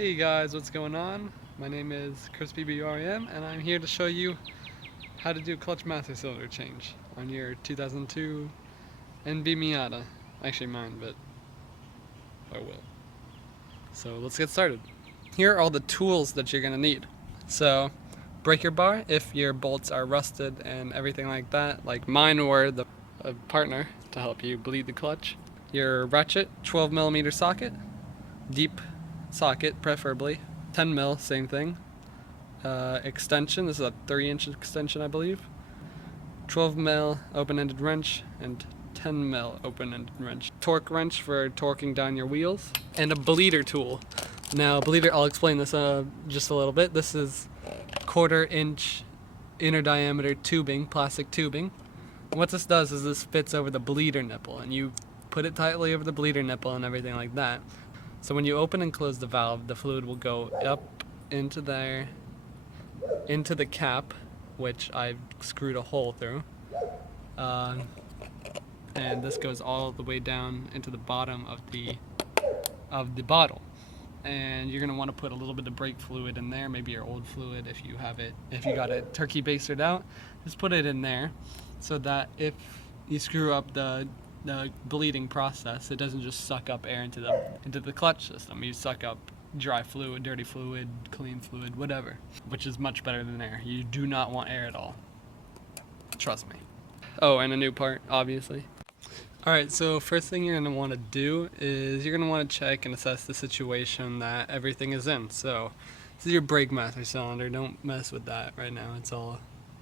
Hey guys, what's going on? My name is Chris BBRM and I'm here to show you how to do clutch master cylinder change on your 2002 NB Miata. Actually mine, but I will. So let's get started. Here are all the tools that you're going to need. So breaker bar if your bolts are rusted and everything like that, like mine were the partner to help you bleed the clutch. Your ratchet 12mm socket, deep socket preferably, 10 mil, same thing. Extension, this is a 3-inch extension I believe. 12 mil open-ended wrench and 10 mil open-ended wrench. Torque wrench for torquing down your wheels, and a bleeder tool. Now bleeder, I'll explain this just a little bit. This is 1/4-inch inner diameter tubing, plastic tubing. And what this does is this fits over the bleeder nipple, and you put it tightly over the bleeder nipple and everything like that. So when you open and close the valve, the fluid will go up into there, into the cap, which I've screwed a hole through. And this goes all the way down into the bottom of the bottle. And you're gonna want to put a little bit of brake fluid in there, maybe your old fluid if you have it. If you got it turkey bastered out, just put it in there so that if you screw up the bleeding process, it doesn't just suck up air into the clutch system. You suck up dry fluid, dirty fluid, clean fluid, whatever, which is much better than air. You do not want air at all. Trust me. Oh, and a new part, obviously. Alright, so first thing you're going to want to do is you're going to want to check and assess the situation that everything is in. So, this is your brake master cylinder. Don't mess with that right now.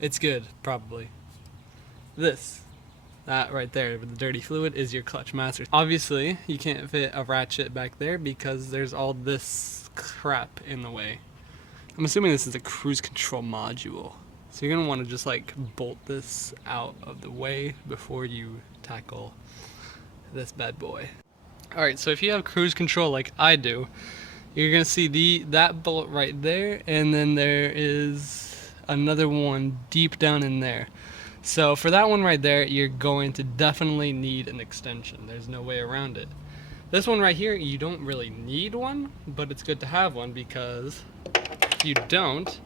It's good, probably. That right there with the dirty fluid is your clutch master. Obviously, you can't fit a ratchet back there because there's all this crap in the way. I'm assuming this is a cruise control module. So you're gonna want to just like bolt this out of the way before you tackle this bad boy. Alright, so if you have cruise control like I do, you're gonna see that bolt right there, and then there is another one deep down in there. So for that one right there, you're going to definitely need an extension. There's no way around it. This one right here, you don't really need one, but it's good to have one because if you don't,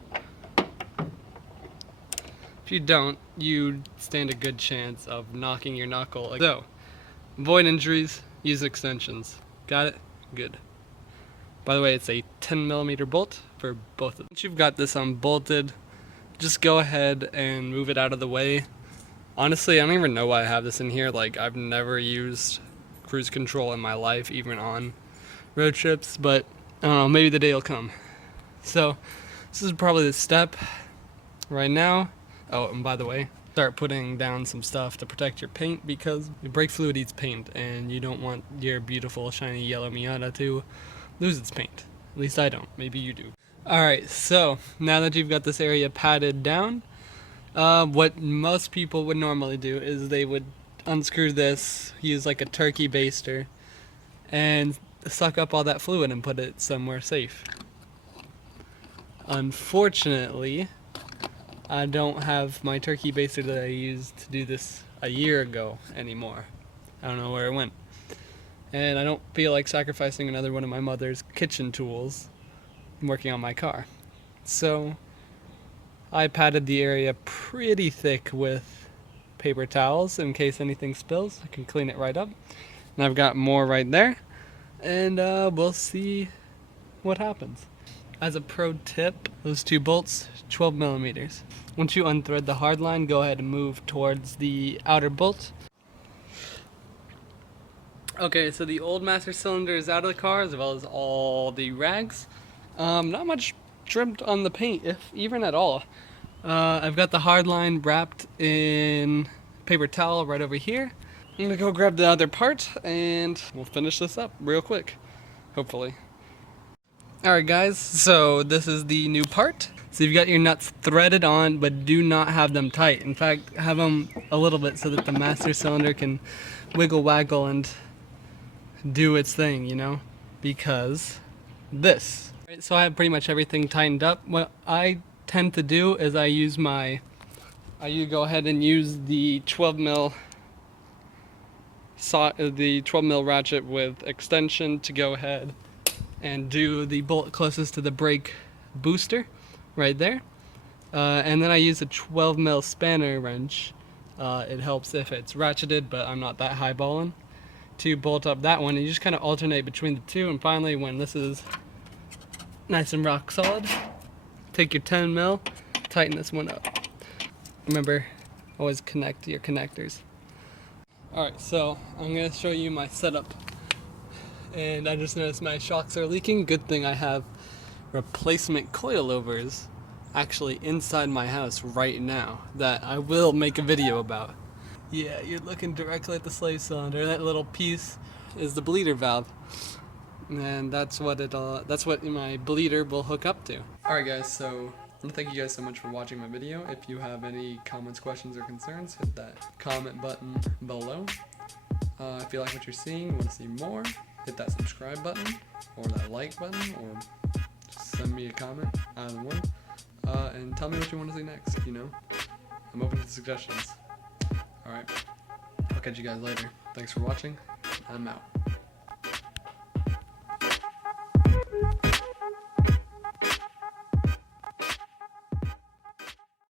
you stand a good chance of knocking your knuckle. So, avoid injuries, use extensions. Got it? Good. By the way, it's a 10mm bolt for both of them. Once you've got this unbolted, just go ahead and move it out of the way. Honestly, I don't even know why I have this in here. Like, I've never used cruise control in my life, even on road trips, but I don't know, maybe the day will come. So, this is probably the step right now. Oh, and by the way, start putting down some stuff to protect your paint because your brake fluid eats paint and you don't want your beautiful shiny yellow Miata to lose its paint. At least I don't. Maybe you do. Alright, so now that you've got this area padded down, what most people would normally do is they would unscrew this, use like a turkey baster, and suck up all that fluid and put it somewhere safe. Unfortunately, I don't have my turkey baster that I used to do this a year ago anymore. I don't know where it went. And I don't feel like sacrificing another one of my mother's kitchen tools working on my car. So I padded the area pretty thick with paper towels in case anything spills. I can clean it right up. And I've got more right there. And we'll see what happens. As a pro tip, those two bolts, 12mm. Once you unthread the hard line, go ahead and move towards the outer bolt. Okay, so the old master cylinder is out of the car, as well as all the rags. Not much trimmed on the paint, if even at all. I've got the hard line wrapped in paper towel right over here. I'm gonna go grab the other part, and we'll finish this up real quick, hopefully. Alright guys, so this is the new part. So you've got your nuts threaded on, but do not have them tight. In fact, have them a little bit so that the master cylinder can wiggle waggle and do its thing, you know? Because this. Right, so I have pretty much everything tightened up. What I tend to do is you go ahead and use the 12mm ratchet with extension to go ahead and do the bolt closest to the brake booster right there. And then I use a 12 mil spanner wrench. It helps if it's ratcheted, but I'm not that highballing, to bolt up that one. And you just kind of alternate between the two. And finally, when this is nice and rock solid, take your 10 mil, tighten this one up. Remember, always connect your connectors. Alright, so I'm going to show you my setup. And I just noticed my shocks are leaking. Good thing I have replacement coilovers actually inside my house right now that I will make a video about. Yeah, you're looking directly at the slave cylinder. That little piece is the bleeder valve. And that's what my bleeder will hook up to. Alright guys, so I want to thank you guys so much for watching my video. If you have any comments, questions, or concerns, hit that comment button below. If you like what you're seeing, want to see more, hit that subscribe button, or that like button, or just send me a comment, either one. And tell me what you want to see next, you know? I'm open to suggestions. Alright, I'll catch you guys later. Thanks for watching. I'm out.